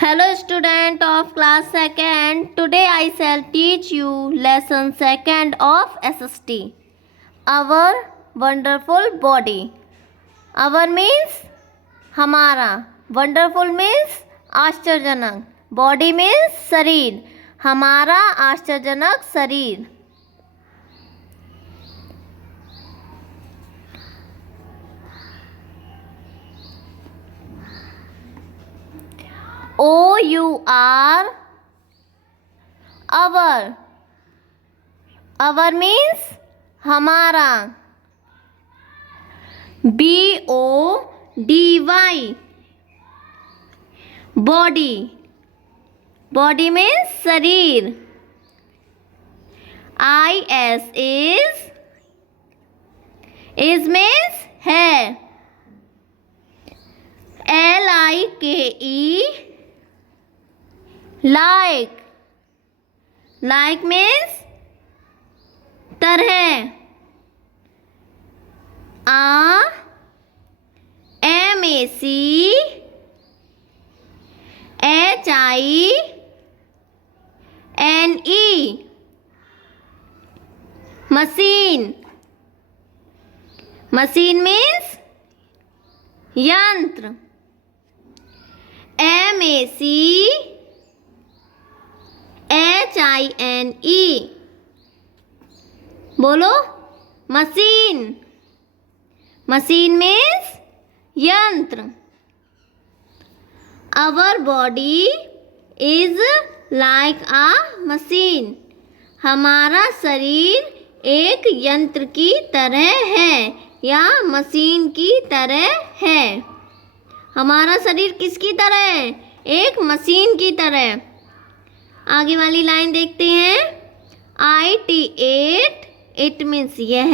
Hello student of class 2nd. Today I shall teach you lesson 2nd of SST. Our wonderful body. Our means हमारा. Wonderful means आश्चर्यजनक. Body means शरीर. हमारा आश्चर्यजनक शरीर. our. Our means हमारा. BODY body. Body means शरीर. is means है. LIKE like means तरह. MACHINE machine. Machine means यंत्र. MACHINE बोलो मशीन. मशीन means यंत्र. Our body is like a machine. हमारा शरीर एक यंत्र की तरह है या मशीन की तरह है. हमारा शरीर किसकी तरह है? एक मशीन की तरह. आगे वाली लाइन देखते हैं. IT8 इट मीन्स यह.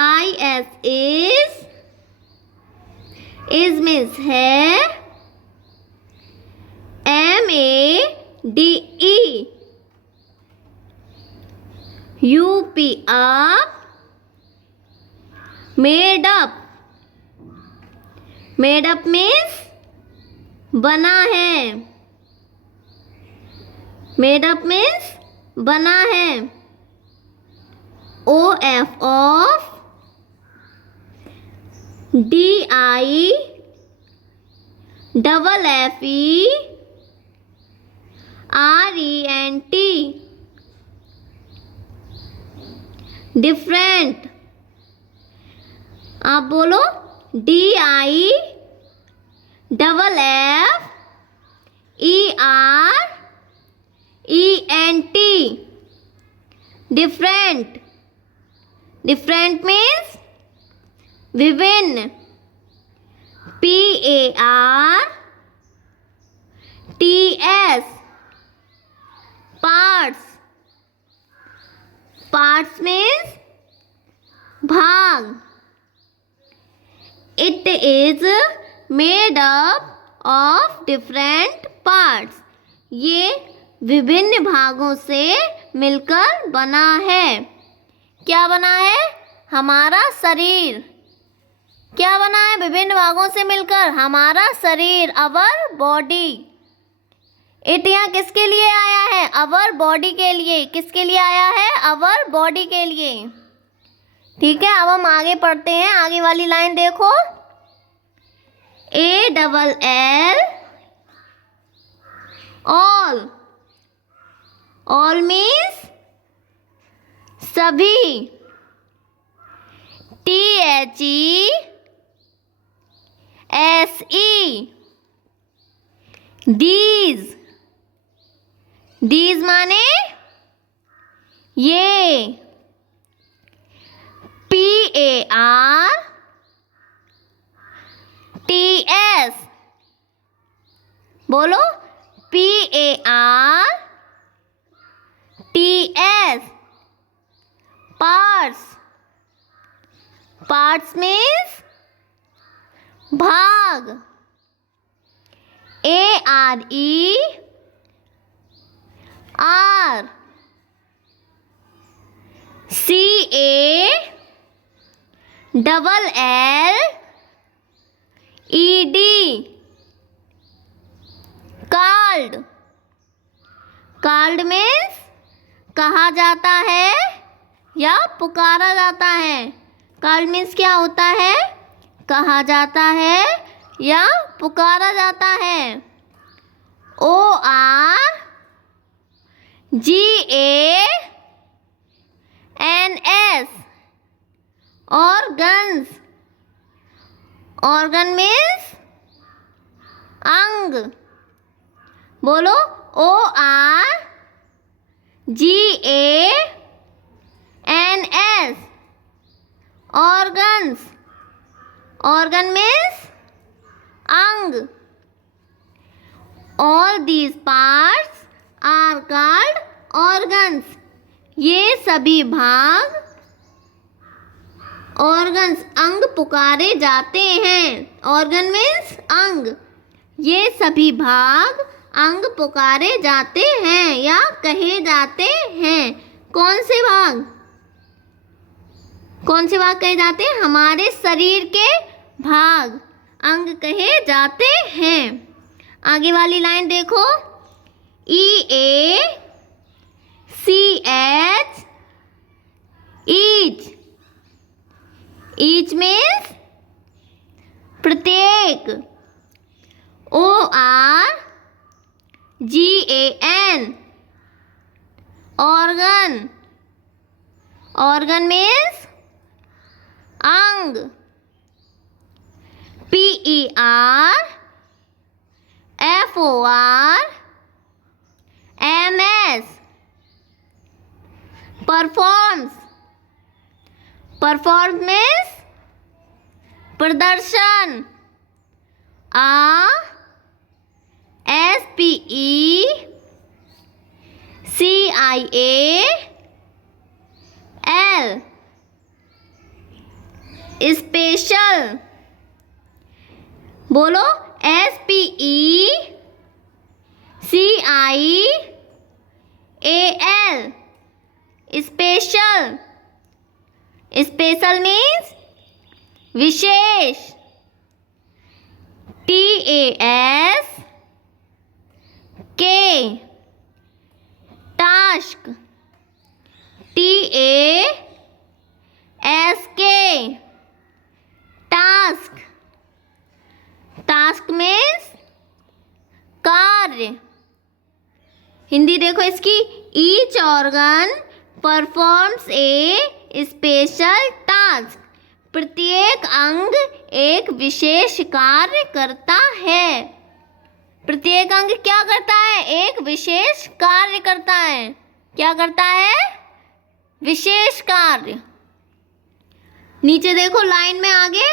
IS is मीन्स है. MADE UP up. Made up. Made up means बना है. Made up means बना है. OF of DI double FE RENT different. आप बोलो DI double FERENT different. Different means विभिन्न. PARTS parts. Parts means भाग. It is made up of different parts. ये विभिन्न भागों से मिलकर बना है. क्या बना है? हमारा शरीर. क्या बना है? विभिन्न भागों से मिलकर हमारा शरीर. Our body. इट यहाँ किसके लिए आया है? अवर बॉडी के लिए. किसके लिए आया है? अवर बॉडी के लिए. ठीक है, अब हम आगे पढ़ते हैं. आगे वाली लाइन देखो. ALL all. ऑल मीन्स सभी. THESE these. These माने ये. PARTS बोलो PARTS parts. Parts means भाग. ARER CALLED called. Called means कहा जाता है या पुकारा जाता है. Called means क्या होता है? कहा जाता है या पुकारा जाता है. ORGANS. Organs. Organ means अंग. बोलो ORGANS. Organs. Organ means अंग. All these parts are called organs. ये सभी भाग organs अंग पुकारे जाते हैं. Organ means अंग. ये सभी भाग अंग पुकारे जाते हैं या कहे जाते हैं. कौन से भाग कहे जाते हैं? हमारे शरीर के भाग अंग कहे जाते हैं. आगे वाली लाइन देखो. EACH. each means प्रत्येक. ORGAN. organ means अंग. PERFORMS. performs means प्रदर्शन. SPECIAL. स्पेशल. बोलो SPECIAL. स्पेशल. स्पेशल मीन्स विशेष. TASK. Task. TASK. Task. Task means कार्य. हिंदी देखो इसकी. ईच ऑर्गन परफॉर्म्स ए स्पेशल टास्क. प्रत्येक अंग एक विशेष कार्य करता है. प्रत्येक अंग क्या करता है? एक विशेष कार्य करता है. क्या करता है? विशेष कार्य. नीचे देखो लाइन में आगे.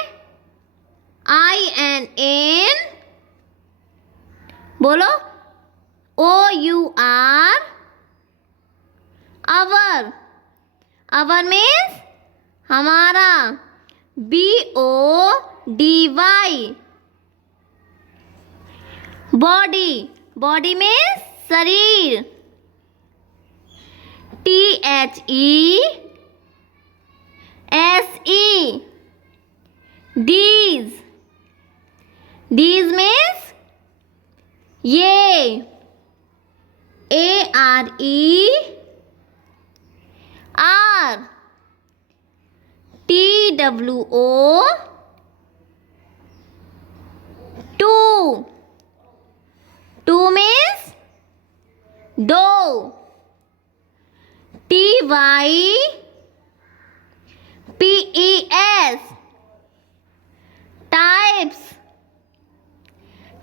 INN. बोलो OUR. our means हमारा. BODY. body means शरीर. THESE. these means ये. ARER. TWO means dog. TYPES.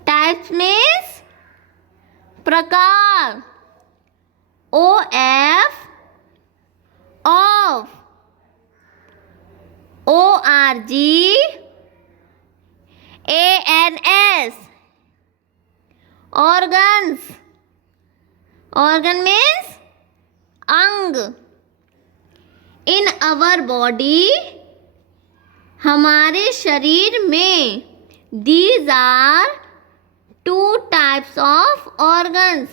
types means प्रकार. OF. ORGANS. organ means अंग. in our body. हमारे शरीर में. these are 2 types of organs.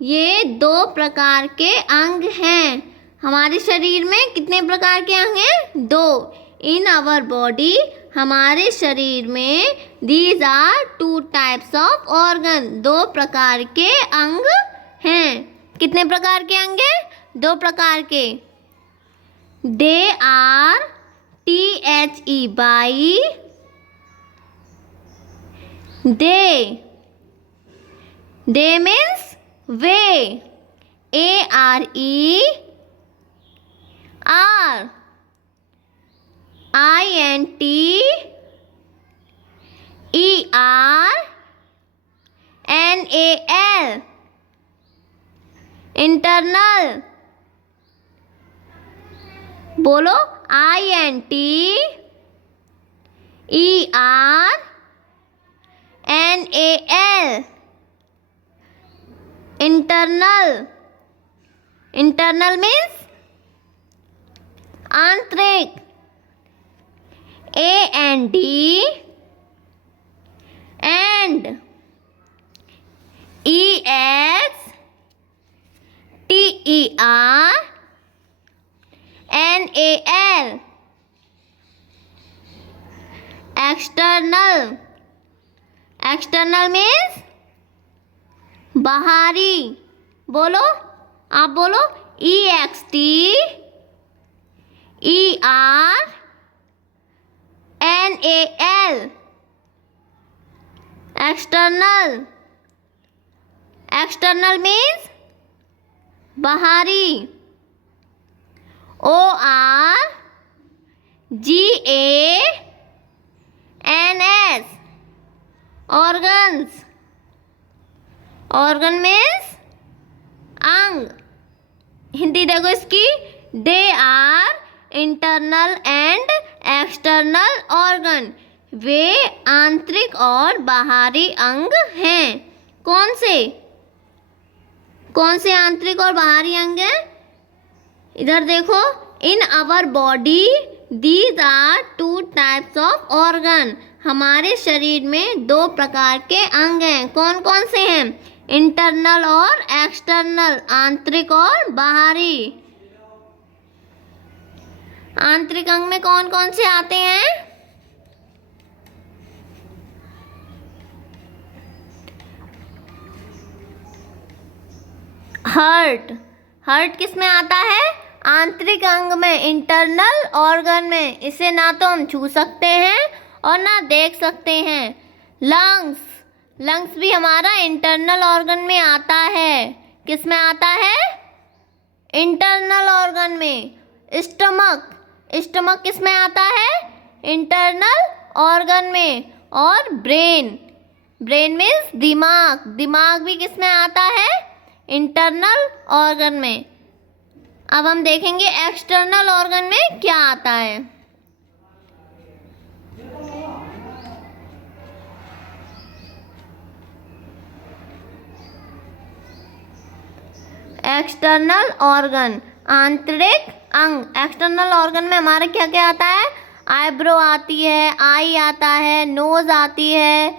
ये 2 प्रकार के अंग हैं. हमारे शरीर में कितने प्रकार के अंग हैं? 2. In our body. हमारे शरीर में these are two types of organ, दो प्रकार के अंग हैं। कितने प्रकार के अंग हैं? दो प्रकार के। They are THE they means वे, ARE are, INT ERNAL internal. बोलो INT ERNAL internal. Internal means आंतरिक, AND and EXTERNAL external. External means बाहरी। बोलो, आप बोलो EXTERNAL एक्सटर्नल। एक्सटर्नल मीन्स बाहरी। ORGANS organs. ऑर्गन मीन्स अंग। हिंदी देखो इसकी, they are internal and external organ, वे आंतरिक और बाहरी अंग हैं। कौन से आंतरिक और बाहरी अंग हैं? इधर देखो, in our body these are two types of organ, हमारे शरीर में दो प्रकार के अंग हैं। कौन कौन से हैं? इंटरनल और एक्सटर्नल, आंतरिक और बाहरी। आंतरिक अंग में कौन कौन से आते हैं? हार्ट। हार्ट किस में आता है? आंतरिक अंग में, इंटरनल ऑर्गन में। इसे ना तो हम छू सकते हैं और ना देख सकते हैं। लंग्स। लंग्स भी हमारा इंटरनल ऑर्गन में आता है। किस में आता है? इंटरनल ऑर्गन में। स्टमक। स्टमक किस में आता है? इंटरनल ऑर्गन में। और ब्रेन। ब्रेन मीन्स दिमाग। दिमाग भी किस में आता है? इंटरनल ऑर्गन में। अब हम देखेंगे एक्सटर्नल ऑर्गन में क्या आता है। एक्सटर्नल ऑर्गन, आंतरिक अंग। एक्सटर्नल ऑर्गन में हमारा क्या क्या आता है? आईब्रो आती है, आई आता है, नोज आती है,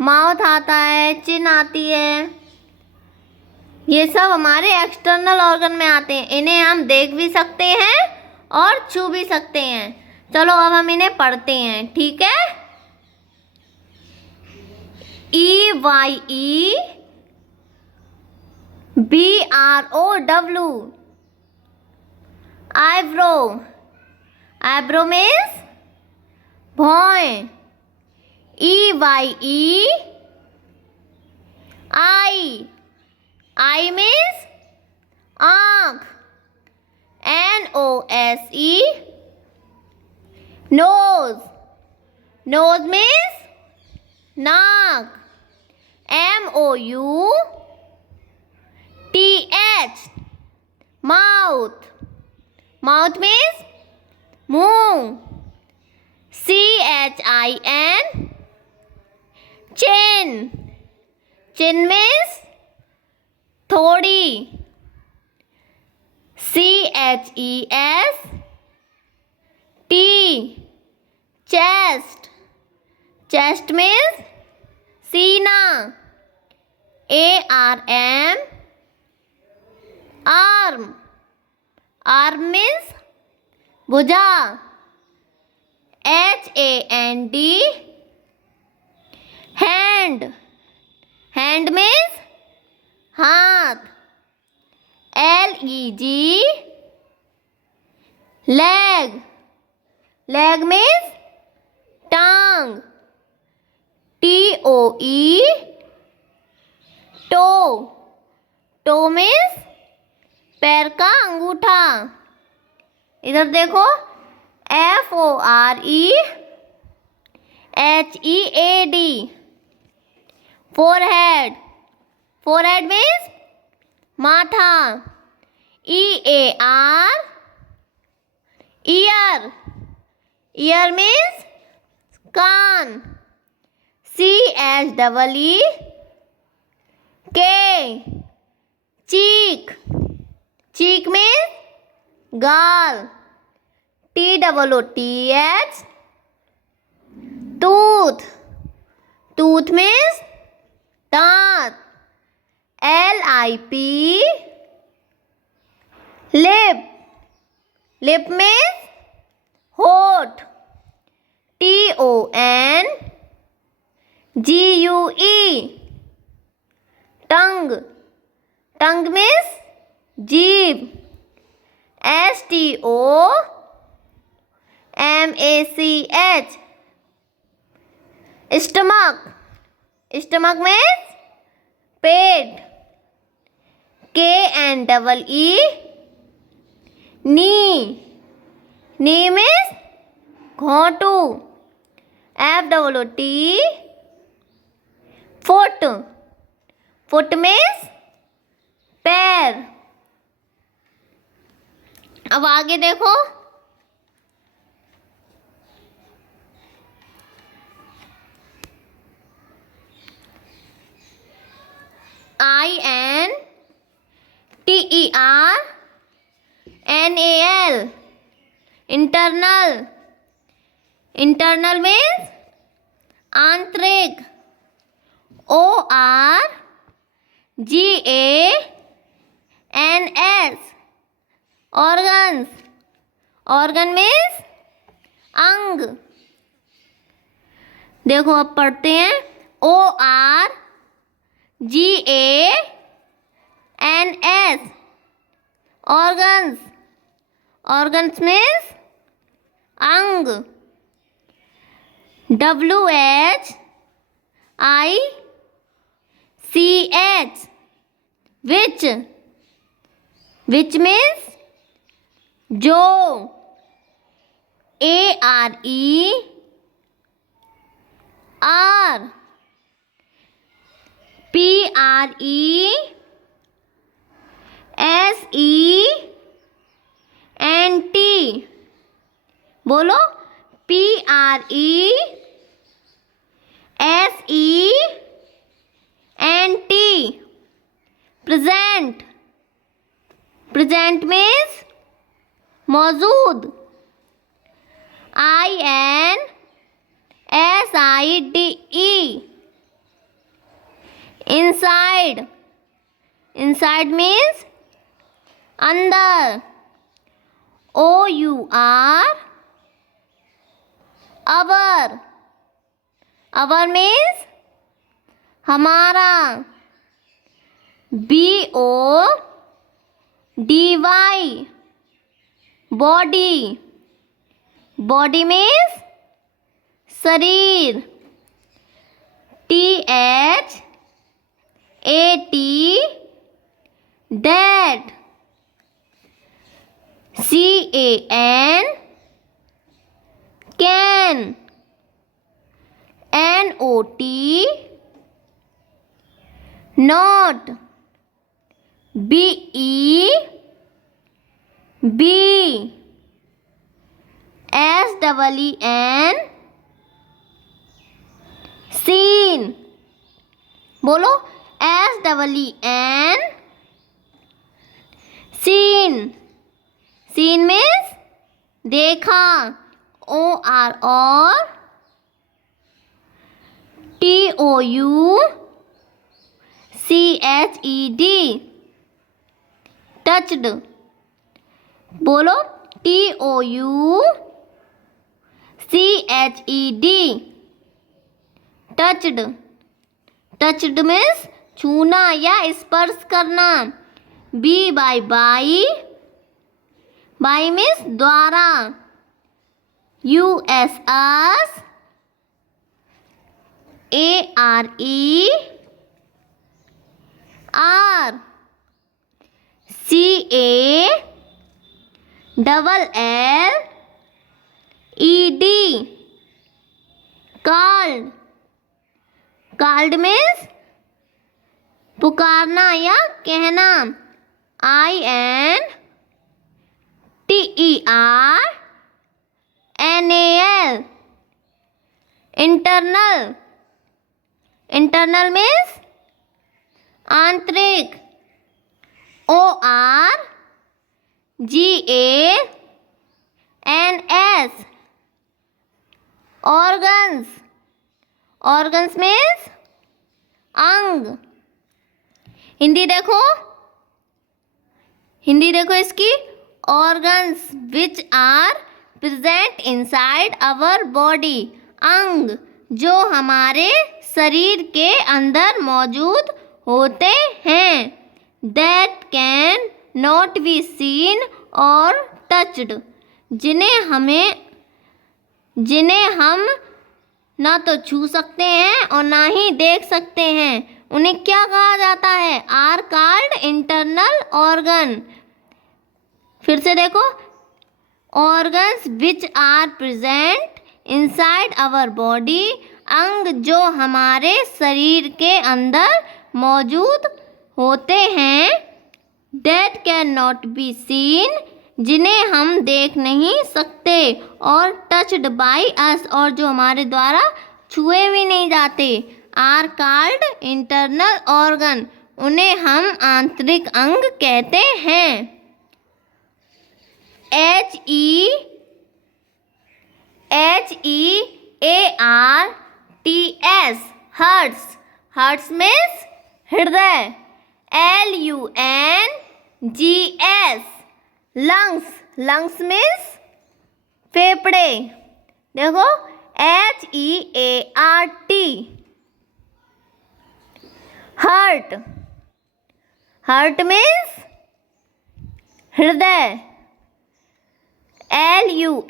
माउथ आता है, चिन आती है। ये सब हमारे एक्सटर्नल ऑर्गन में आते हैं। इन्हें हम देख भी सकते हैं और छू भी सकते हैं। चलो अब हम इन्हें पढ़ते हैं, ठीक है? EYEBROW eyebrow. आईब्रो मीन्स भौं। EYE eye. आई मीन्स आँख। NOSE nose. नोज मीन्स नाक। MOUTH mouth. माउथ मीन्स मुंह। CHIN chin. चिन मीन्स थोड़ी। CHEST chest. चेस्ट मीन्स सीना। ARM arm. आर्म मीन्स भुजा। HAND हैंड, हैंड मीन्स हाथ। LEG, leg, leg means टांग। TOE, toe, toe means पैर का अंगूठा। इधर देखो, FOREHEAD, फोरहेड, फोरहेड मीन्स माथा। EAR, ईयर, ईयर मीन्स कान। CHEEK, चीक, चीक मीन्स गाल। TOOTH, टूथ, टूथ मीन्स दांत। LIP, लिप, लिप मीन्स होठ। TONGUE, टंग, टंग मीन्स जीभ। STOMACH, स्टमक, स्टमक मीन्स पेट। KNEE, नी, नी मीन्स घोंटू। FOOT, foot, foot means पैर। अब आगे देखो, INTERNAL, इंटरनल, इंटरनल मीन्स आंतरिक। ORGANS, ऑर्गन्स, ऑर्गन मीन्स अंग। देखो अब पढ़ते हैं। ORGANS, ऑर्गन्स, ऑर्गन्स मीन्स अंग। WHICH, विच, विच मीन्स जो। ARER, PRESENT, बोलो PRESENT, प्रेजेंट, प्रेजेंट मीन्स मौजूद। INSIDE, इनसाइड, इनसाइड मीन्स अंदर। OUR, अवर, अवर मीन्स हमारा। BODY, बॉडी, बॉडी मीन्स शरीर। THAT, that. CAN, can. NOT, not. BEB, SEEN, seen, बोलो SEEN, seen, seen means देखा। OR, or TOUCHED, touched, बोलो TOUCHED, touched. Touched means छूना या स्पर्श करना। B by by, by means द्वारा। U S us, A R E are, C A double L E D, called. Called means पुकारना या कहना। I N T E are N A L, internal. Internal means आंतरिक। O R G A N S, organs. Organs means अंग। हिंदी देखो, हिंदी देखो इसकी। Organs which are present inside our body, अंग जो हमारे शरीर के अंदर मौजूद होते हैं। That can not be seen or touched, जिन्हें हम ना तो छू सकते हैं और ना ही देख सकते हैं। उन्हें क्या कहा जाता है? Are called internal organ. फिर से देखो, organs which are present inside our body, अंग जो हमारे शरीर के अंदर मौजूद होते हैं। That can not be seen, जिन्हें हम देख नहीं सकते। और टच्ड बाई अस, और जो हमारे द्वारा छुए भी नहीं जाते। आर कॉल्ड इंटरनल ऑर्गन, उन्हें हम आंतरिक अंग कहते हैं। HEARTS, hertz. हर्ट्स मीन्स हृदय। LUNGS, lungs. लंग्स मीन्स फेफड़े। देखो, HEART, हर्ट। हर्ट मीन्स हृदय। LUNGS,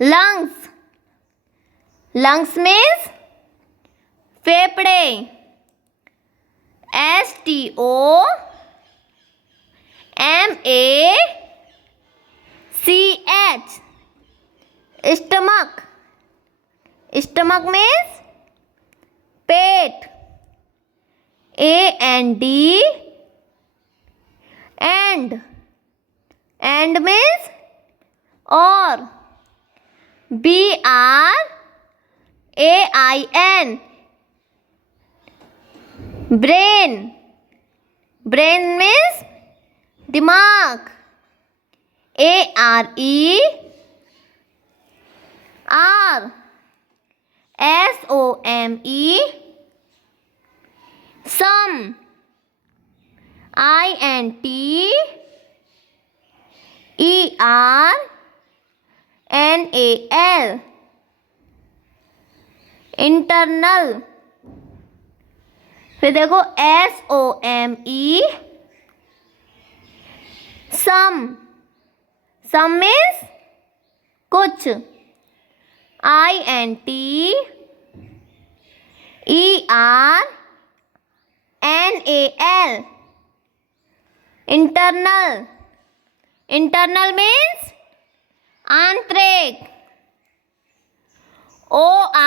lungs. लंग्स मीन्स फेफड़े। STOMACH, stomach. Stomach means pet. AND, and means और। BRAIN, brain. ब्रेन मीन्स दिमाग। SOME, सम। INTERNAL, internal. फिर देखो, SOME, सम। सम means कुछ। INTERNAL, internal. इंटरनल मीन्स आंतरिक। ORGANS,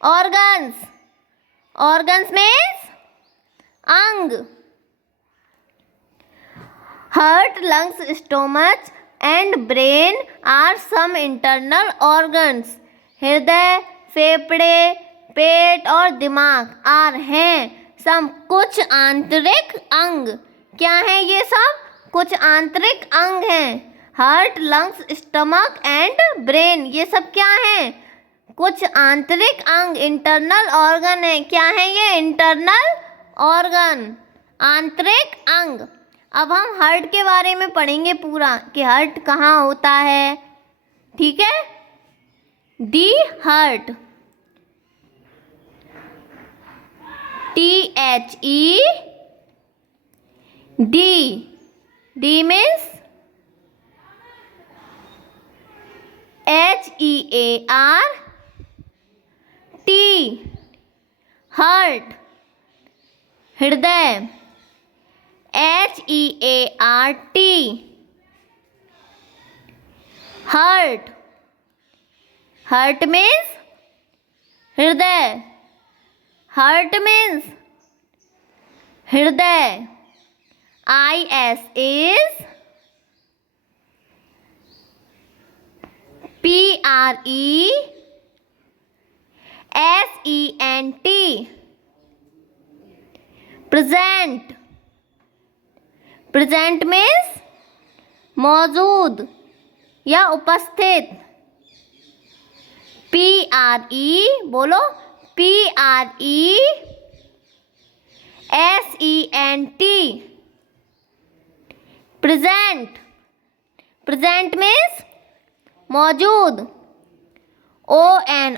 organs. ऑर्गन्स मीन्स अंग। Heart, lungs, stomach and brain are some internal organs. हृदय, फेफड़े, पेट और दिमाग आर हैं सम कुछ आंतरिक अंग। क्या है ये सब? कुछ आंतरिक अंग हैं। Heart, lungs, stomach and brain, ये सब क्या हैं? कुछ आंतरिक अंग, इंटरनल ऑर्गन है। क्या है ये? इंटरनल ऑर्गन, आंतरिक अंग। अब हम हार्ट के बारे में पढ़ेंगे पूरा कि हार्ट कहाँ होता है, ठीक है। The heart, THE D means HEART, heart, हृदय, HEART, हार्ट, हार्ट मीन्स हृदय, हार्ट मीन्स हृदय। IS is PRESENT, present, present means मौजूद या उपस्थित। PRE बोलो, PRESENT, present, present means मौजूद।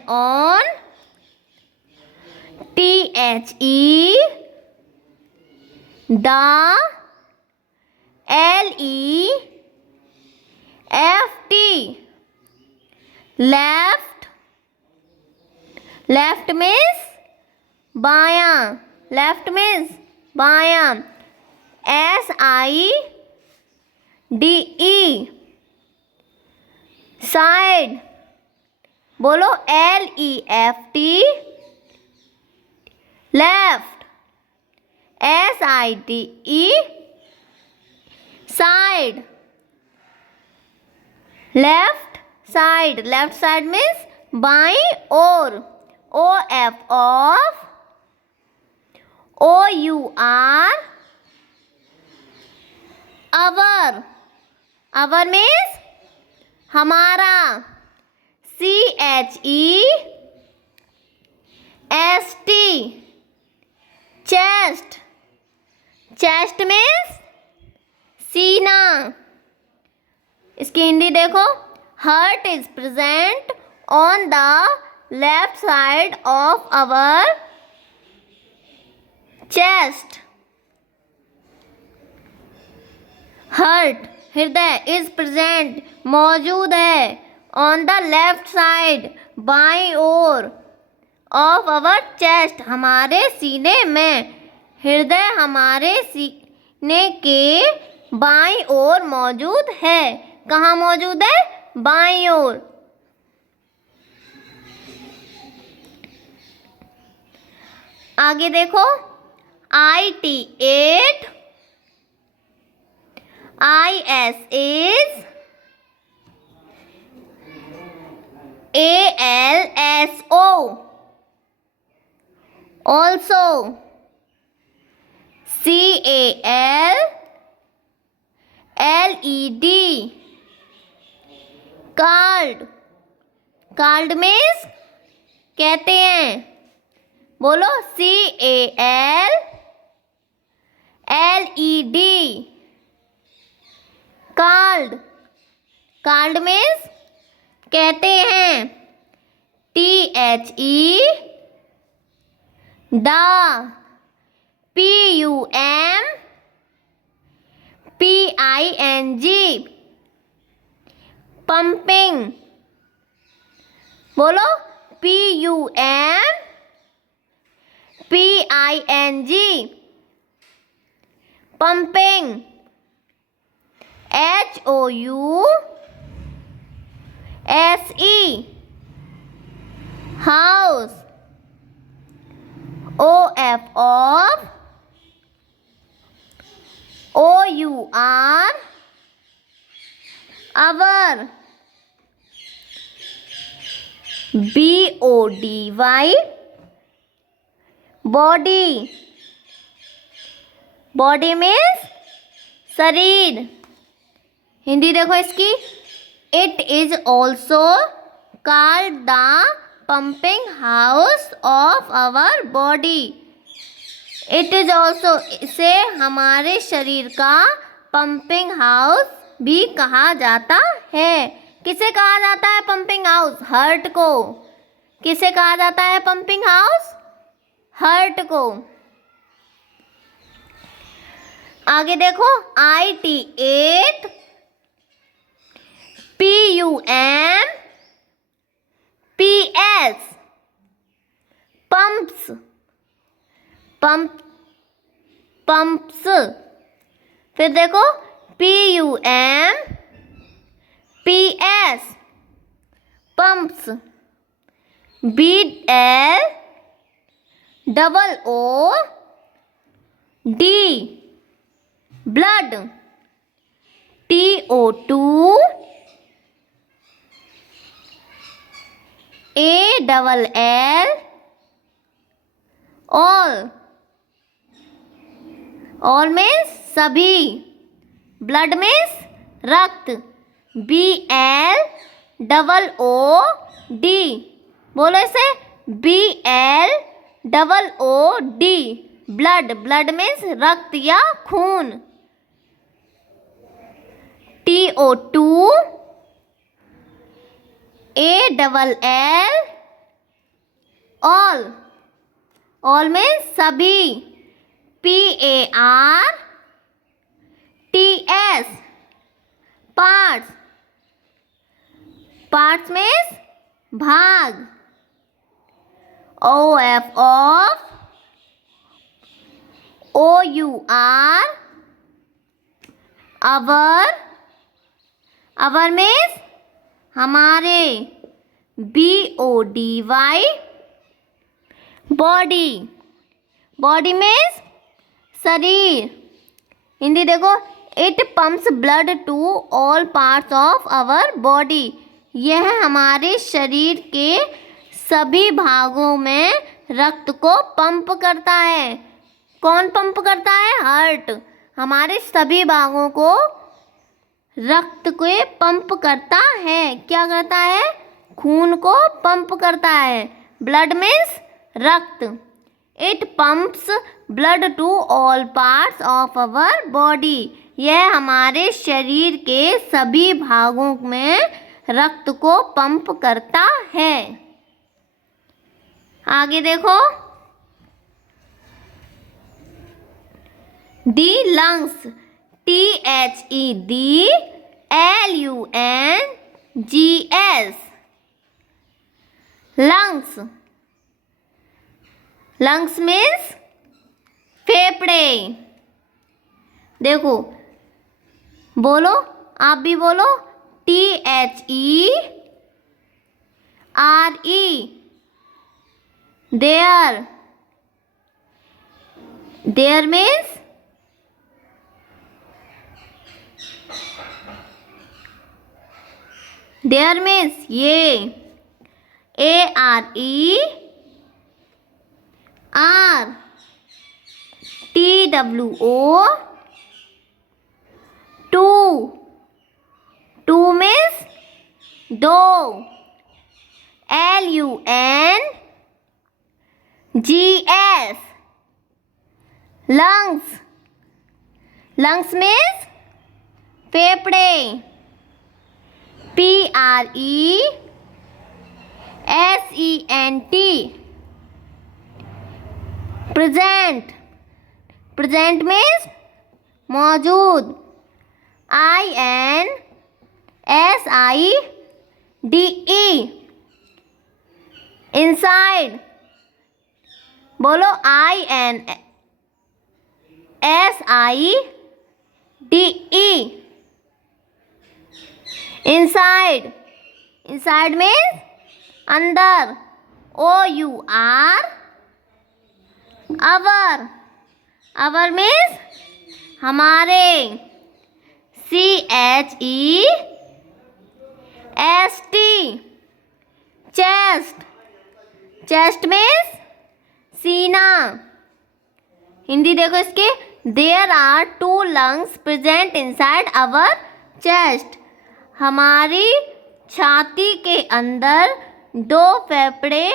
on, THE the, LEFT, left, left means बायां, left means बायां। SIDE side, बोलो LEFT, left, SIDE side, left side, left side means बाईं ओर। OF OUR our, our means हमारा। CHEST chest, chest means सीना। इसकी हिंदी देखो, heart is present on the left side of our chest. Heart हृदय is present मौजूद है, on the left side बाईं ओर, of our chest हमारे सीने में। हृदय हमारे सीने के बाईं ओर मौजूद है। कहाँ मौजूद है? बाईं ओर। आगे देखो, IT8 IS is ALSO also, CALLED called, called means कहते हैं। बोलो CALLED called, called means कहते हैं। THE the, PUMPING pumping, बोलो PUMPING pumping। HOUSE house। OF OUR our। BODY body, body means शरीर। हिंदी देखो इसकी, it is also called the pumping house of our body. It is also, इसे हमारे शरीर का पंपिंग हाउस भी कहा जाता है। किसे कहा जाता है पंपिंग हाउस? हार्ट को। किसे कहा जाता है पंपिंग हाउस? हार्ट को। आगे देखो, IT8 PUMPS पंप्स, पंप्स। फिर देखो PUMPS pumps. BLOOD blood. TO2 ALL all means सभी, ब्लड मीन्स रक्त। BLOOD बोलो इसे, BLOOD ब्लड। ब्लड मीन्स रक्त या खून। TO2 ALL ऑल मीन्स सभी। PARTS parts. पार्ट्स मीन्स भाग। OUR आवर मीन्स हमारे। BODY body. बॉडी मीन्स शरीर। हिंदी देखो, it pumps blood to all parts of our body. यह हमारे शरीर के सभी भागों में रक्त को पंप करता है। कौन पंप करता है? हार्ट। हमारे सभी भागों को रक्त को पंप करता है। क्या करता है? खून को पंप करता है। ब्लड मीन्स रक्त। It pumps blood to all parts of our body. यह हमारे शरीर के सभी भागों में रक्त को पंप करता है। आगे देखो, the lungs. THEDLUNGS lungs. Lungs means फेफड़े। देखो, बोलो, आप भी बोलो, THERE there. There means there means ये। ARE TWO टू मीन्स दो। LUNGS lungs. लंग्स मीन्स फेफड़े। PRESENT present. प्रेजेंट मीन्स मौजूद। INSIDE inside. बोलो, INSIDE इनसाइड। इनसाइड मीन्स अंदर। OUR our. आवर मीन्स हमारे। CHEST chest. चेस्ट मीन्स सीना। हिंदी देखो इसके, there are 2 lungs present inside our chest. हमारी छाती के अंदर 2 फेफड़े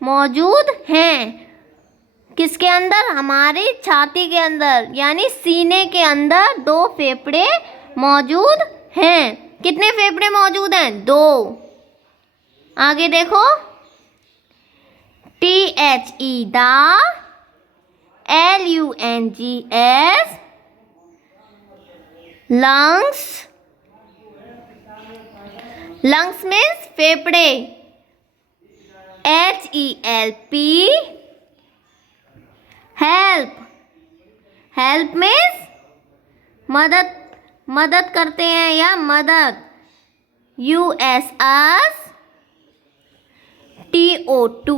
मौजूद हैं। किसके अंदर? हमारी छाती के अंदर यानी सीने के अंदर 2 फेफड़े मौजूद हैं। कितने फेफड़े मौजूद हैं? 2। आगे देखो, THE दा, LUNGS लंग्स। लंग्स मीन्स फेफड़े। HELP help. हेल्प मीन्स मदद, मदद करते हैं या मदद। USS TO2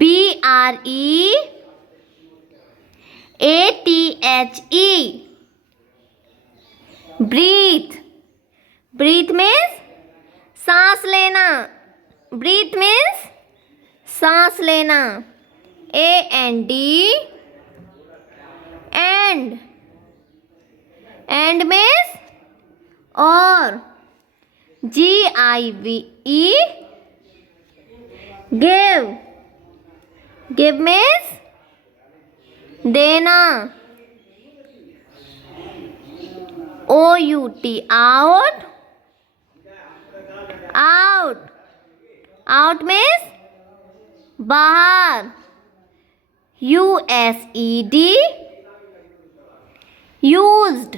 BRE ATHE breathe. Breathe means सांस लेना। ब्रीथ मीन्स सांस लेना। AND and. एंड मीन्स और। GIVE give. गिव मीन्स देना। OUT out. Out. Out means बाहर। USED used.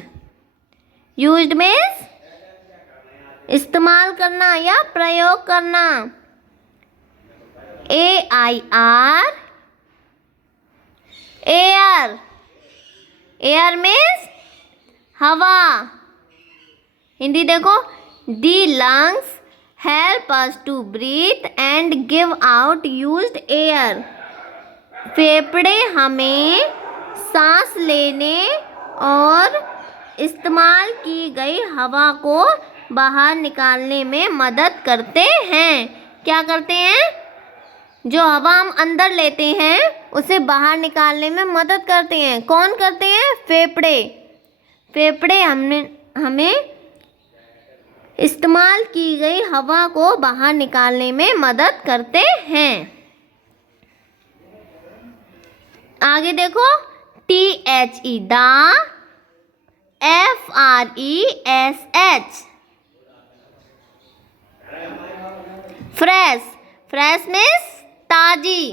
यूज्ड मीन्स इस्तेमाल करना या प्रयोग करना। AIR air. एयर मीन्स हवा। हिंदी देखो, the lungs help us to breathe and give out used air. फेफड़े हमें सांस लेने और इस्तेमाल की गई हवा को बाहर निकालने में मदद करते हैं। क्या करते हैं? जो हवा हम अंदर लेते हैं उसे बाहर निकालने में मदद करते हैं। कौन करते हैं? फेफड़े। फेफड़े हमें इस्तेमाल की गई हवा को बाहर निकालने में मदद करते हैं। आगे देखो, THE the, FRESH fresh. Fresh means ताजी।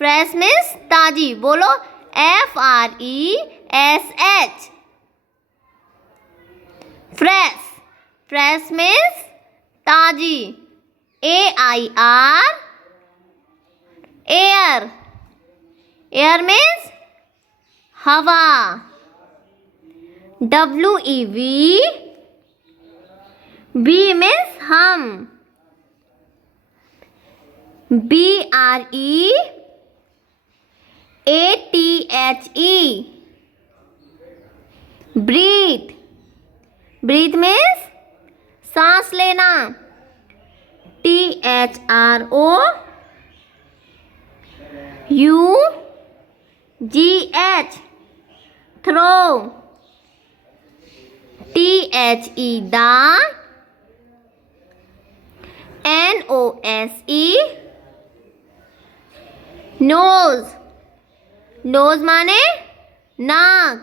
फ्रेश मीन्स ताजी। बोलो, FRESH फ्रेश। फ्रेश मीन्स ताजी। AIR air. एयर मीन्स हवा। WEV बी मीन्स हम। BRE ATHE breathe. Breathe means सांस लेना। THRO UGH through. THE the, NOSE nose. Nose माने नाक।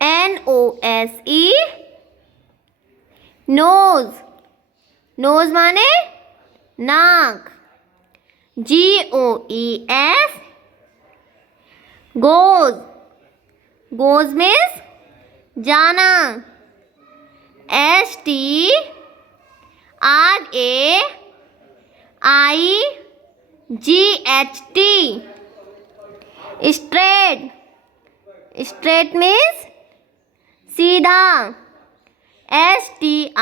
NOSE nose. नोज माने नाक। GOES goes. गोज मीन्स जाना। STRAIGHT straight. स्ट्रेट मीन्स सीधा। STRAIGHT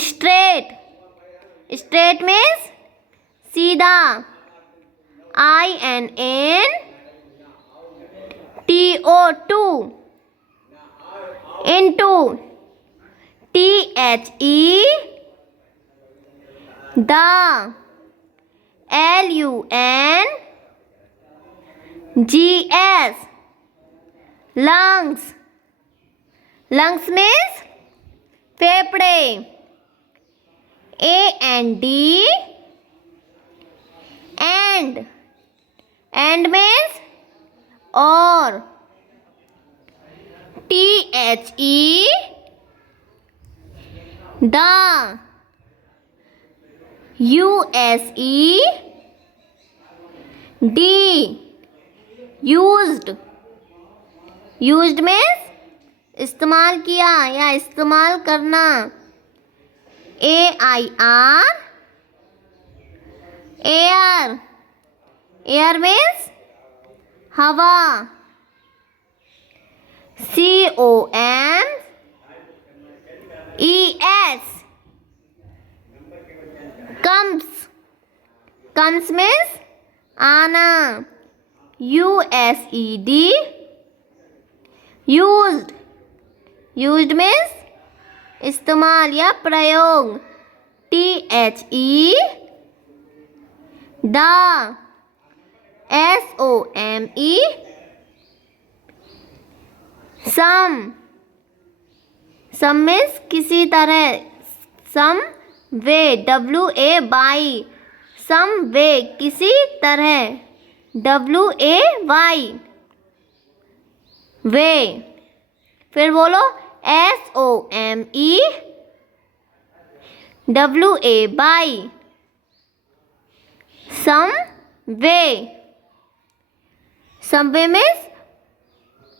straight. स्ट्रेट मीन्स सीधा। INNTO2 into। THE the। LUNGS lungs means फेफड़े। AND एंड मीन्स और। THE the. USE D used means इस्तेमाल किया या इस्तेमाल करना। AIR एयर मीन्स हवा। COMES comes मीन्स आना। USED used मीन्स इस्तेमाल या प्रयोग। THE the. सम मीन्स किसी तरह। सम वे WA बाई। सम वे किसी तरह। WAY वे। फिर बोलो SOMEWA बाई। सम वे मीन्स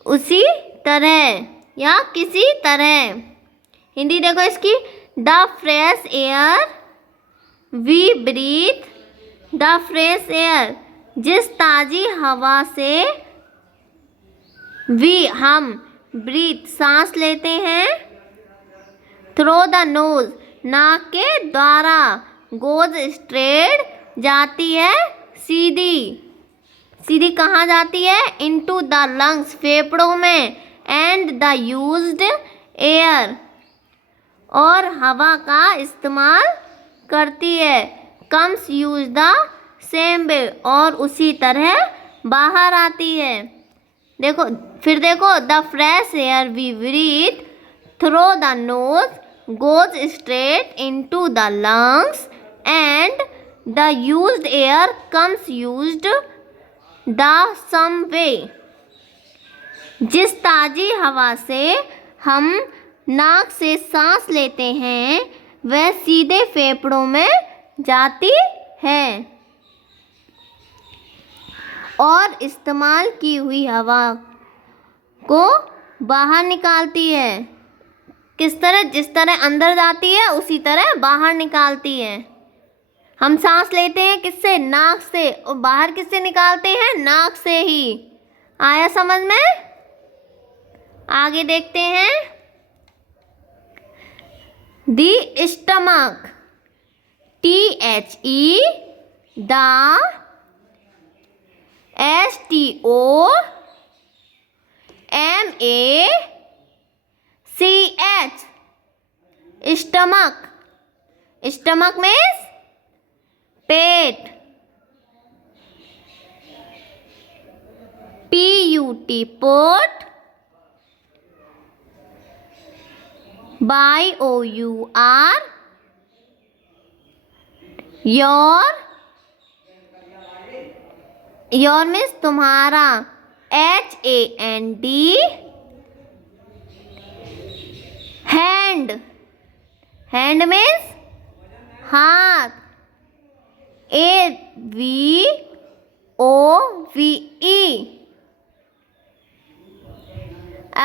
उसी तरह या किसी तरह। हिंदी देखो इसकी। The fresh air we breathe. The fresh air जिस ताजी हवा से हम ब्रीथ सांस लेते हैं। थ्रो द नोज नाक के द्वारा। गोज स्ट्रेट जाती है सीधी कहाँ जाती है? इनटू द लंग्स फेफड़ों में। एंड द यूज्ड एयर और हवा का इस्तेमाल करती है। Comes use the same way और उसी तरह बाहर आती है। देखो फिर देखो। The fresh air we breathe through the nose goes straight into the lungs and the used air comes used the same way. जिस ताजी हवा से हम नाक से सांस लेते हैं वह सीधे फेफड़ों में जाती है और इस्तेमाल की हुई हवा को बाहर निकालती है। किस तरह? जिस तरह अंदर जाती है उसी तरह बाहर निकालती है। हम सांस लेते हैं किससे? नाक से। और बाहर किससे निकालते हैं? नाक से ही। आया समझ में? आगे देखते हैं। The stomach. THE the. STOMACH stomach means पेट। PUT put. YOUR your means तुम्हारा। HAND हैंड मीन्स हाथ।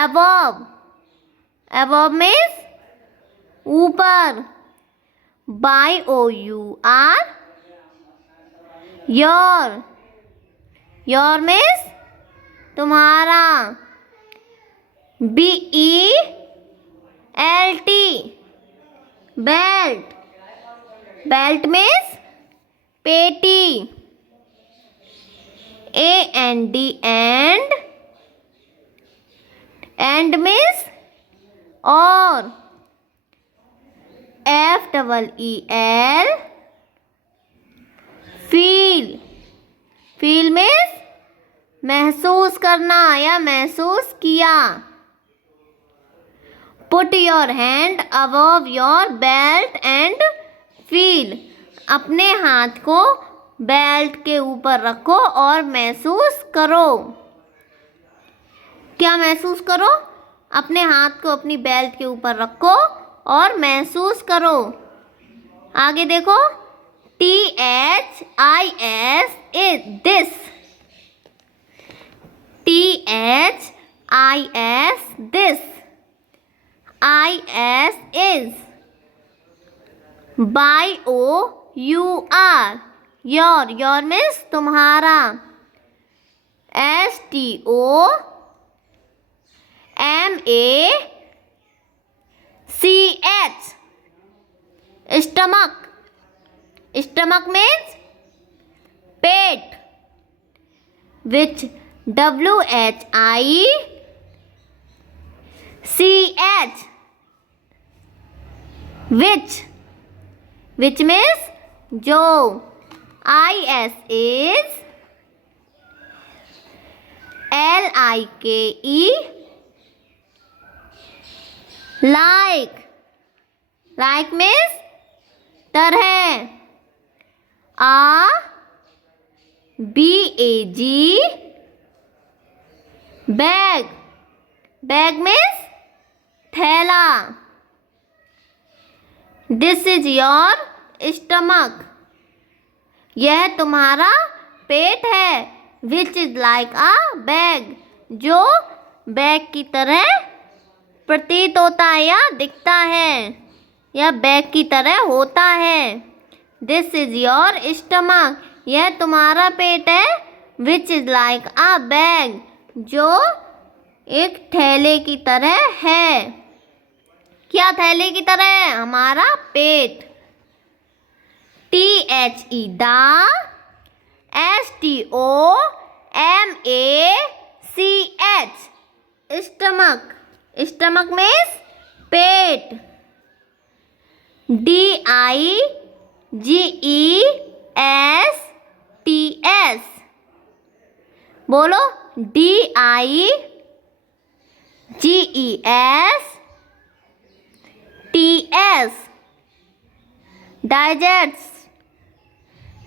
AVOVE above मीन्स ऊपर। YOUR योर मीन्स तुम्हारा। BELT बेल्ट मीन्स पेटी। AND एंड मीन्स और। FEEL फील मीन्स महसूस करना या महसूस किया। Put your hand above your belt and feel. अपने हाथ को बेल्ट के ऊपर रखो और महसूस करो। क्या महसूस करो? अपने हाथ को अपनी बेल्ट के ऊपर रखो और महसूस करो। आगे देखो, THIS is this. THIS this. IS is. BYOUR your means तुम्हारा। STOMACH stomach. Stomach means pet. Which WHICH which means जो। IS is LIKE like means तरह। BAG bag means थैला। This is your stomach. यह तुम्हारा पेट है। Which is like a bag. जो bag की तरह प्रतीत होता है या दिखता है या बैग की तरह होता है। This is your stomach. यह तुम्हारा पेट है। Which is like a bag. जो एक थैले की तरह है। क्या थैले की तरह है? हमारा पेट। THE STOMACH stomach means pet. DIGESTS बोलो, DIGESTS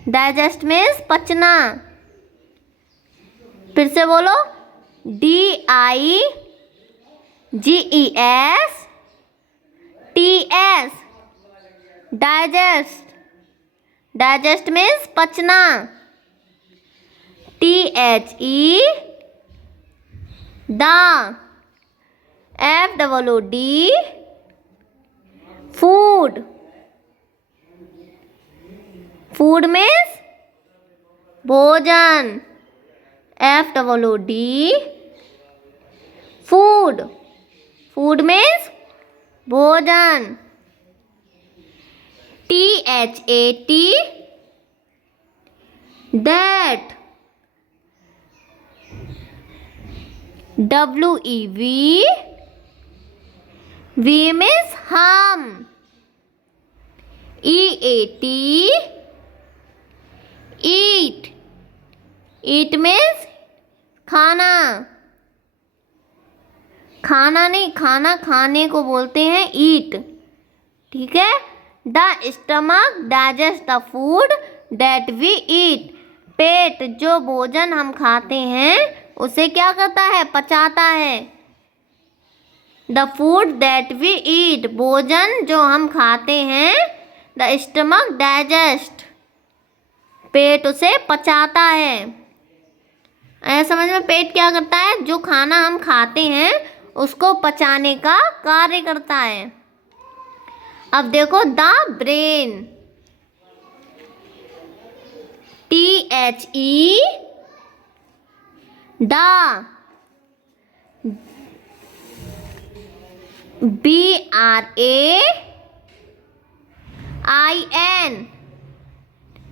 डाइजेस्ट means पचना। फिर से बोलो, DIGESTS digest means पचना। THE FOOD food means भोजन। FOOD फूड means भोजन। THAT that WEV means हम। EAT eat means खाना। खाना नहीं, खाना खाने को बोलते हैं eat। ठीक है। The stomach digest the food that we eat. पेट जो भोजन हम खाते हैं उसे क्या करता है? पचाता है। The food that we eat भोजन जो हम खाते हैं, the stomach digest पेट उसे पचाता है। ऐसा समझ में, पेट क्या करता है? जो खाना हम खाते हैं उसको पचाने का कार्य करता है। अब देखो, the brain THE the BRAIN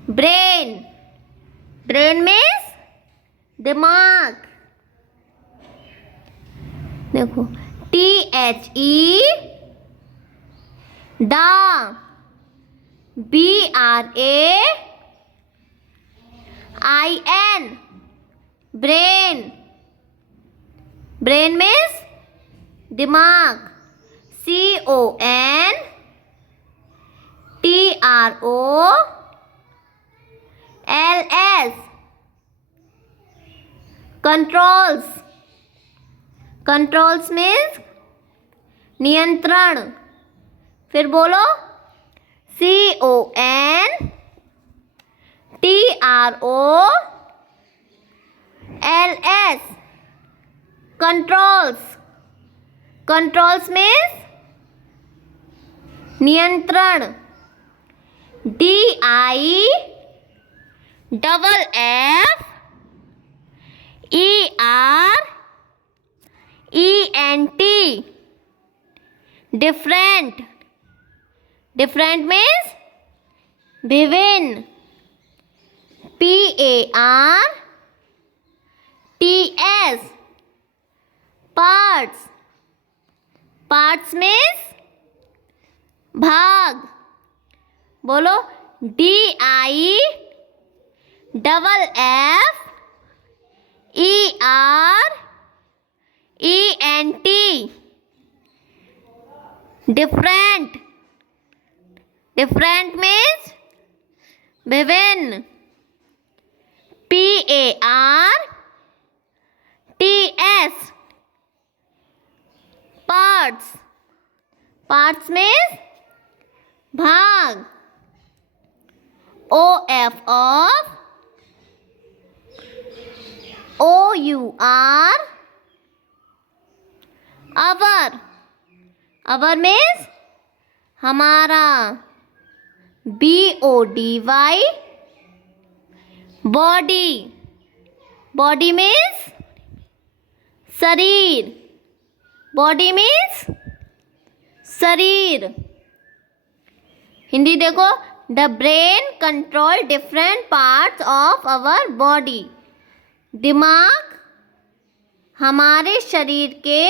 brain means दिमाग। देखो, THE the BRAIN brain means दिमाग। CONTROLS. कंट्रोल्स. कंट्रोल्स मीन्स नियंत्रण. फिर बोलो CONTROLS. कंट्रोल्स. कंट्रोल्स मीन्स नियंत्रण. DIFFERENT. डिफरेंट. डिफरेंट मीन्स विभिन्न. PARTS. पार्ट्स. पार्ट्स मीन्स भाग. बोलो DIFFERENT. डिफरेंट. डिफरेंट मीन्स विभिन्न. PARTS. पार्ट्स. पार्ट्स मीन्स भाग. OUR. अवर. अवर मीन्स हमारा. BODY. बॉडी. बॉडी मीन्स शरीर. बॉडी मीन्स शरीर. हिंदी देखो. The brain control different parts of our body. दिमाग हमारे शरीर के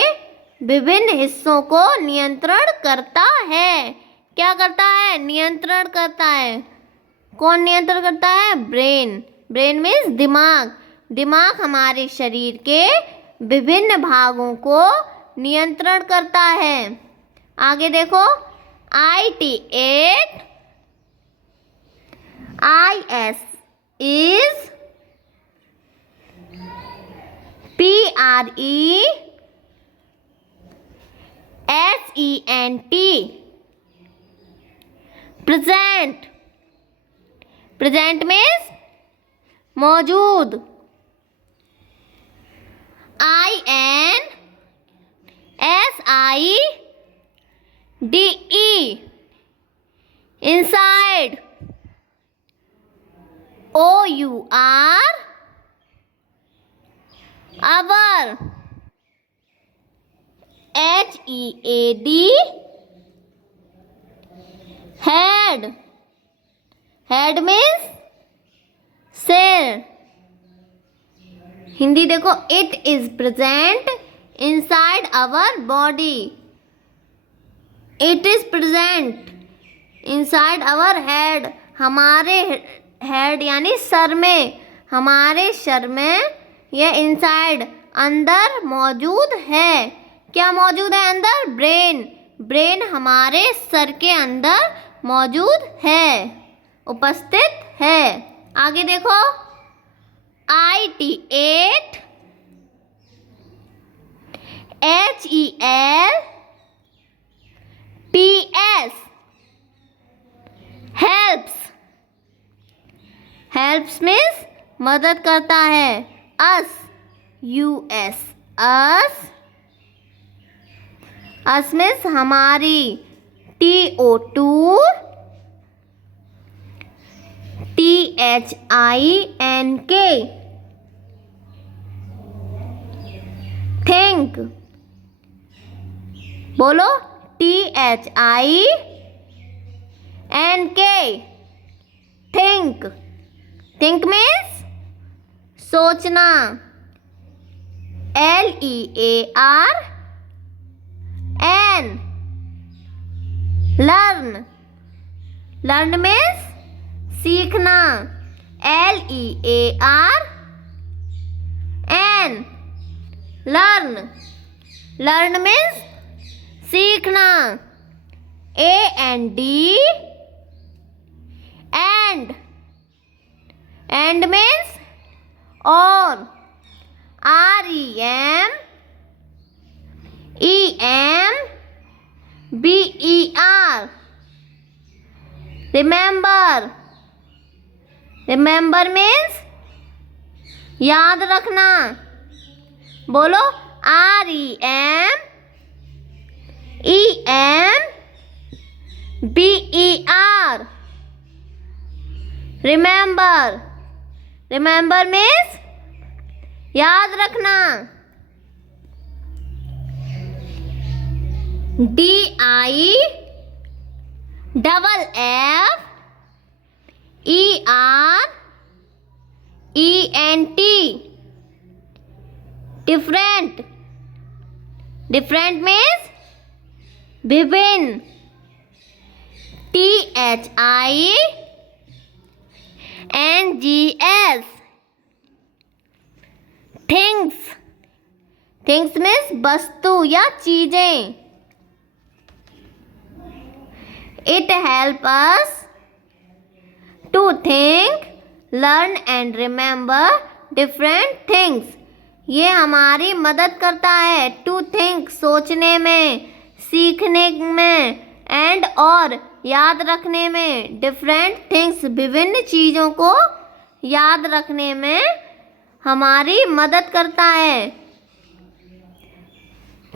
विभिन्न हिस्सों को नियंत्रण करता है. क्या करता है? नियंत्रण करता है. कौन नियंत्रण करता है? ब्रेन. ब्रेन मीन्स दिमाग. दिमाग हमारे शरीर के विभिन्न भागों को नियंत्रण करता है. आगे देखो. IT8. IS is PRESENT. Present. Present means मौजूद. INSIDE. inside. OUR. our. HEAD. head. head means सिर. हिंदी देखो. It is present inside our body. It is present inside our head. हमारे हेड यानी सर में. हमारे सर में यह इनसाइड अंदर मौजूद है. क्या मौजूद है अंदर? ब्रेन. ब्रेन हमारे सर के अंदर मौजूद है, उपस्थित है. आगे देखो. IT8 HELPS. Helps. Helps means मदद करता है. US. US. अस मीन्स हमारी. TO2 THINK. थिंक. बोलो THINK. थिंक. थिंक मीन्स सोचना. LEARN. लर्न. लर्न मीन्स सीखना. LEARN. लर्न. लर्न मीन्स सीखना। AND, and means or. REMEMBER, remember. Remember means याद रखना। बोलो REMEMBER, remember. Remember means याद रखना। DIFFERENT, different. Different means विभिन्न। THINGS, things. Things means वस्तु या चीजें। It helps us to think, learn and remember different things. ये हमारी मदद करता है to think, सोचने में, सीखने में, and और याद रखने में, different things, विभिन्न चीज़ों को याद रखने में हमारी मदद करता है।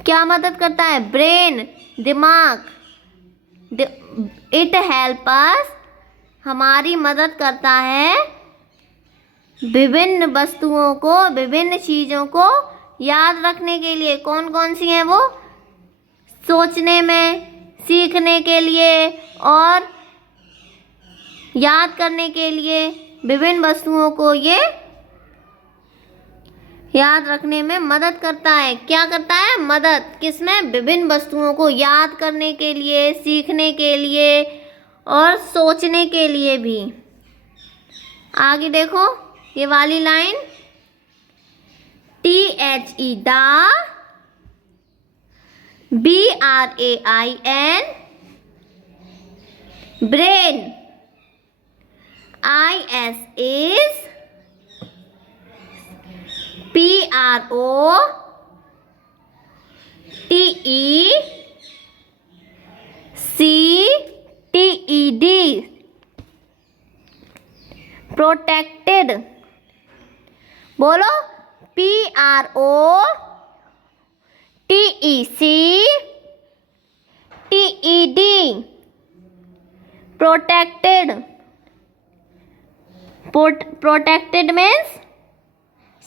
क्या मदद करता है? ब्रेन, दिमाग। इट हेल्प अस, हमारी मदद करता है विभिन्न वस्तुओं को, विभिन्न चीज़ों को याद रखने के लिए। कौन कौन सी हैं वो? सोचने में, सीखने के लिए और याद करने के लिए विभिन्न वस्तुओं को ये याद रखने में मदद करता है। क्या करता है? मदद किसमें? विभिन्न वस्तुओं को याद करने के लिए, सीखने के लिए और सोचने के लिए भी। आगे देखो ये वाली लाइन, THE दा, BRAIN brain, IS is, PROTECTED, protected। बोलो PROTECTED, protected। protected means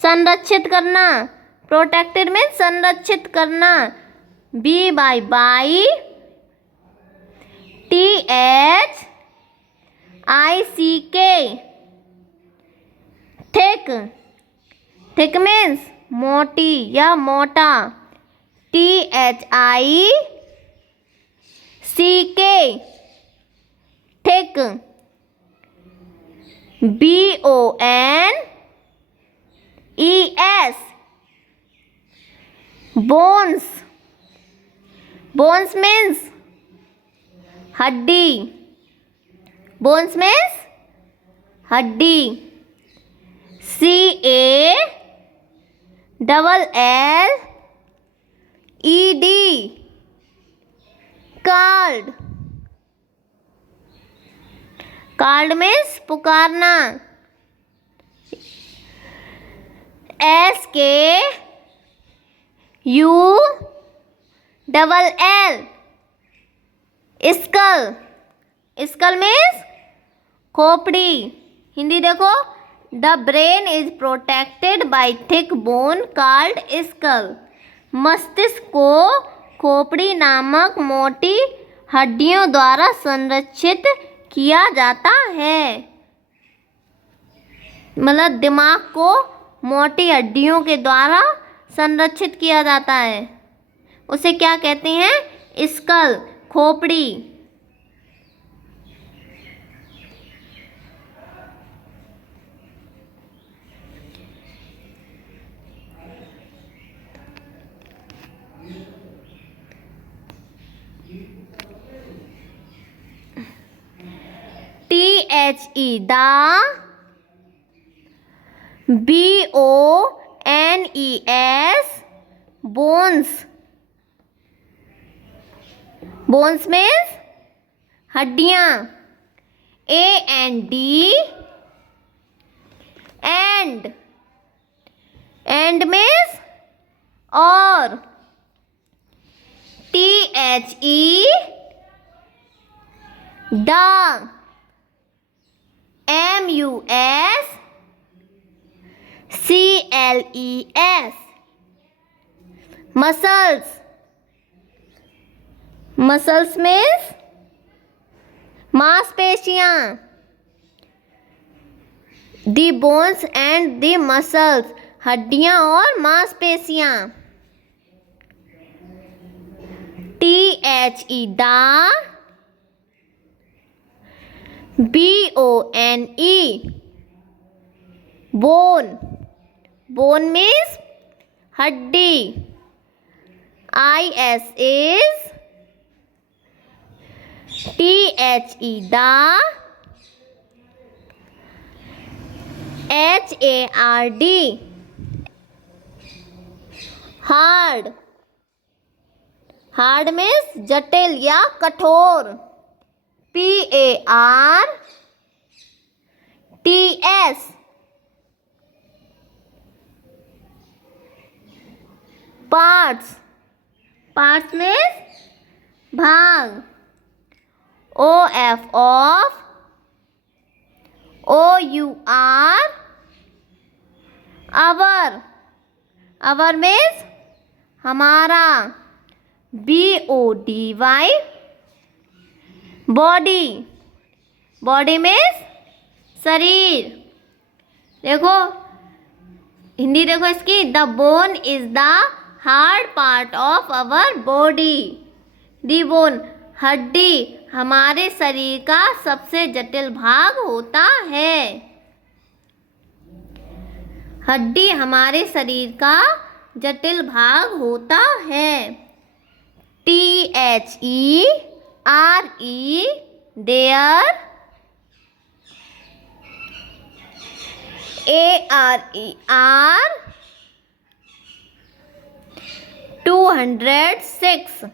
संरक्षित करना। प्रोटेक्टेड मीन्स संरक्षित करना। BY THICK, thick. Thick means मोटी या मोटा। THICK, thick. BONES, bones. Bones means हड्डी। बोन्स मीन्स हड्डी। CALLED, called। called मीन्स पुकारना। SKULL, skull. स्कल मीन्स खोपड़ी। हिंदी देखो, the brain is protected by thick bone called skull. मस्तिष्क को खोपड़ी नामक मोटी हड्डियों द्वारा संरक्षित किया जाता है। मतलब दिमाग को मोटी हड्डियों के द्वारा संरक्षित किया जाता है। उसे क्या कहते हैं? स्कल, खोपड़ी। the, bones, bones, bones means हड्डियां, and, and means और, the, muscles, muscles, muscles means मांसपेशियां, the bones and the muscles, हड्डियां और मांसपेशियां, the, bone, bone means हड्डी, hard, hard, hard means जटिल या कठोर, parts, parts means भाग, our means हमारा, body, body, body means शरीर, देखो हिंदी देखो इसकी, the bone is the hard part of our body, the bone हड्डी हमारे शरीर का सबसे जटिल भाग होता है, हड्डी हमारे शरीर का जटिल भाग होता है, THERE, there, ARER, 206,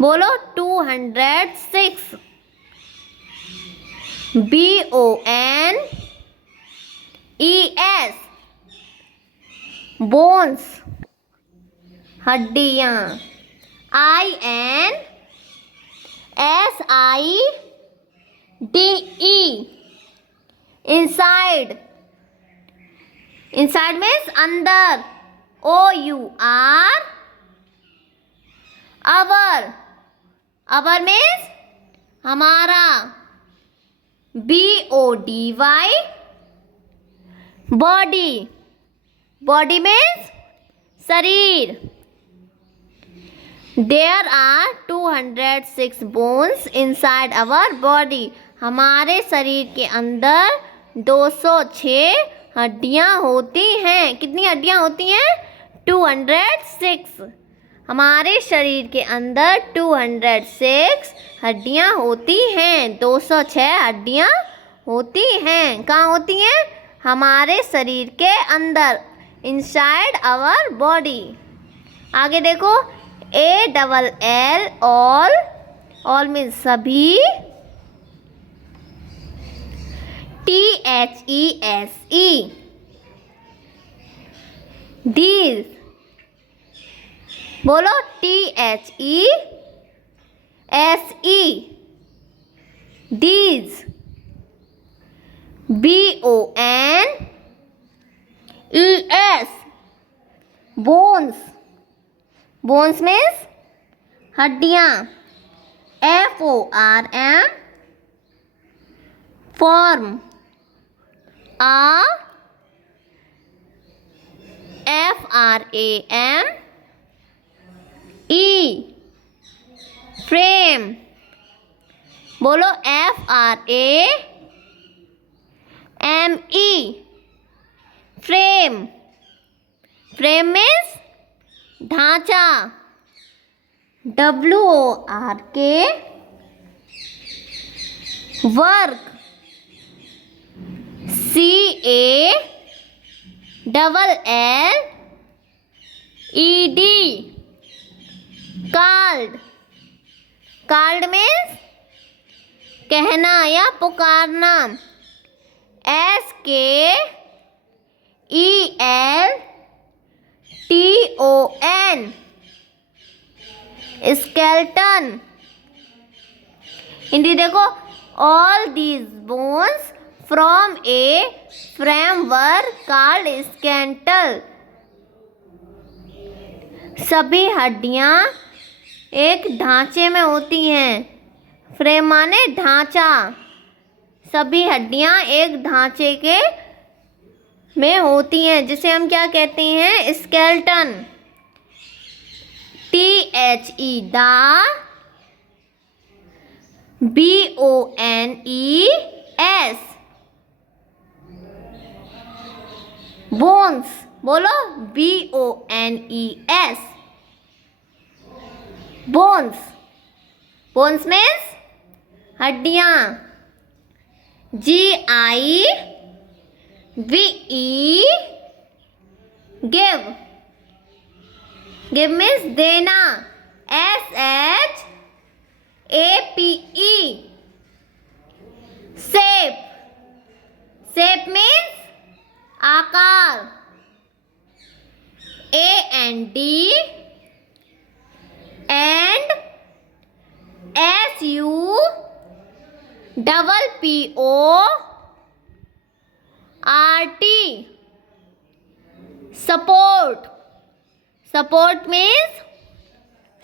बोलो 206, BONES, bones, हड्डियां, INSIDE, inside, inside means अंदर, our means हमारा, BODY, body, body means शरीर, there are 206 bones inside our body, हमारे शरीर के अंदर 206 हड्डियां होती हैं, कितनी हड्डियां होती हैं, 206, हमारे शरीर के अंदर 206 हड्डियां होती हैं, 206 हड्डियां होती हैं, कहाँ होती हैं, हमारे शरीर के अंदर, इनसाइड आवर बॉडी। आगे देखो, ALL, ऑल मीन्स सभी, THESE, these, बोलो THESE, these, BONES, bones, bones means हड्डियां, FORM, form, FRAME, frame, बोलो FRAME, frame, frame means ढांचा, WORK, work, CALLED, called, called means कहना या पुकारना, SKELTON, skeleton। हिंदी देखो, all these bones from a frame were called skeletal। सभी हड्डियां एक ढांचे में होती हैं। फ्रेम माने ढांचा। सभी हड्डियां एक ढांचे के में होती हैं, जिसे हम क्या कहते हैं? Skeleton. THE the, BONES bones. बोलो, BONES बोन्स। बोन्स मीन्स हड्डियां। GIVE गिव, गिव मीन्स देना। SHAPE शेप, शेप मीन्स आकार। AND and, SUPPORT support, support means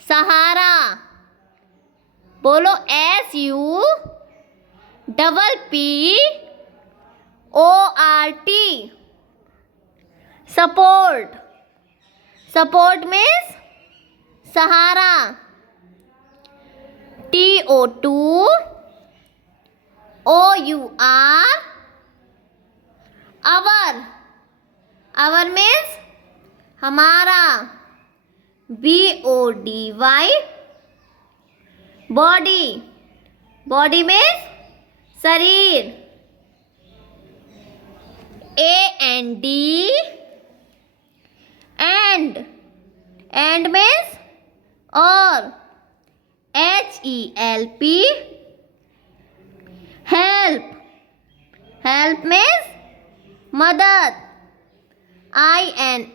सहारा। बोलो, SUPPORT सपोर्ट, सपोर्ट मीन्स सहारा। TOUR आवर, आवर मीन्स हमारा। BODY body, body means शरीर। AND and, and means और। HELP help, help means मदद। INNMOVEMENTS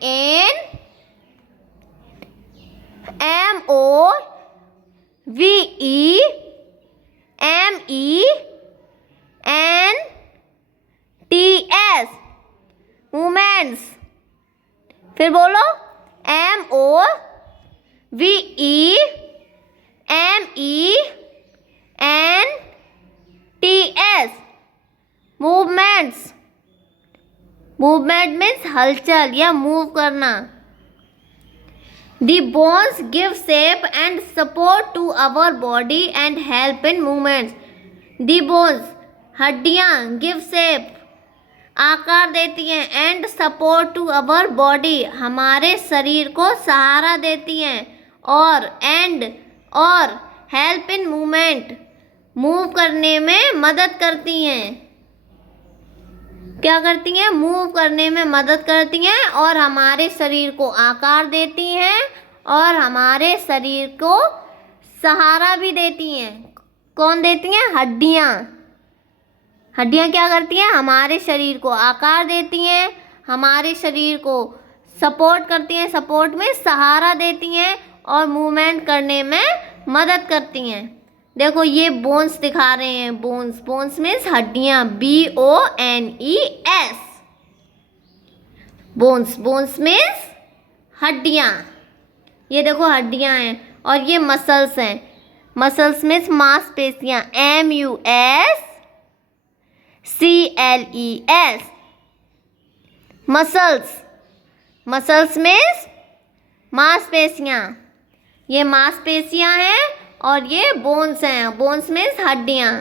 movements. फिर बोलो, MOVEMENTS मूवमेंट्स। मूवमेंट मीन्स हलचल या मूव करना। The bones give shape and support to our body and help in movements. The bones हड्डियाँ give shape आकार देती हैं, and support to our body हमारे शरीर को सहारा देती हैं, और help in movement मूव करने में मदद करती हैं। क्या करती हैं? मूव करने में मदद करती हैं और हमारे शरीर को आकार देती हैं और हमारे शरीर को सहारा भी देती हैं। कौन देती हैं? हड्डियाँ। हड्डियाँ क्या करती हैं? हमारे शरीर को आकार देती हैं, हमारे शरीर को सपोर्ट करती हैं, सपोर्ट में सहारा देती हैं और मूवमेंट करने में मदद करती हैं। देखो ये बोन्स दिखा रहे हैं, बोन्स, बोन्स मीन्स हड्डियाँ, BONES बोन्स, बोन्स मीन्स हड्डियाँ। ये देखो हड्डियाँ हैं और ये मसल्स हैं, मसल्स मीन्स मांसपेशियाँ, MUSCLES मसल्स, मसल्स मीन्स मांसपेशियाँ। ये मांसपेशियाँ हैं और ये बोन्स हैं, बोन्स मीन्स हड्डियाँ।